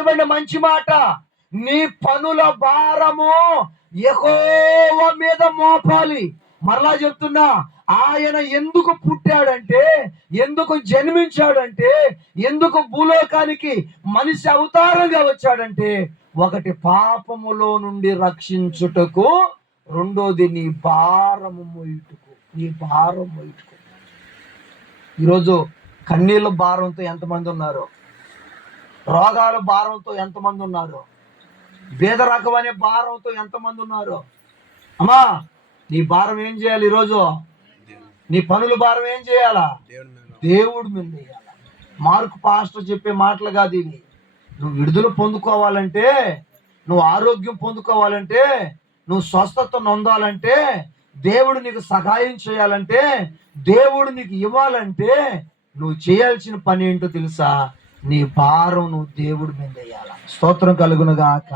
రాయబడిన మంచి మాట? నీ పనుల భారము యెహోవ మీద మోపాలి. మరలా చెప్తున్నా ఆయన ఎందుకు పుట్టాడంటే ఎందుకు జన్మించాడంటే ఎందుకు భూలోకానికి మనిషి అవతారంగా వచ్చాడంటే ఒకటి పాపములో నుండి రక్షించుటకు రెండోది నీ భారము మొయ్యుటకు నీ భారం మొయ్యుటకు. ఈరోజు కన్నీళ్ళ భారంతో ఎంతమంది ఉన్నారు? రోగాల భారంతో ఎంతమంది ఉన్నారు? బేదరకం అనే భారంతో ఎంతమంది ఉన్నారు? అమ్మా నీ భారం ఏం చేయాలి ఈరోజు? నీ పనుల భారం ఏం చేయాలా? దేవుడి మీద వేయాల? మార్కు పాస్టర్ చెప్పే మాటలు కాదు ఇవి. నువ్వు విడుదల పొందుకోవాలంటే నువ్వు ఆరోగ్యం పొందుకోవాలంటే నువ్వు స్వస్థత నొందాలంటే దేవుడు నీకు సహాయం చేయాలంటే దేవుడు నీకు ఇవ్వాలంటే నువ్వు చేయాల్సిన పని ఏంటో తెలుసా? నీ భారం నువ్వు దేవుడి మీద వేయాల? స్తోత్రం కలుగునుగాక.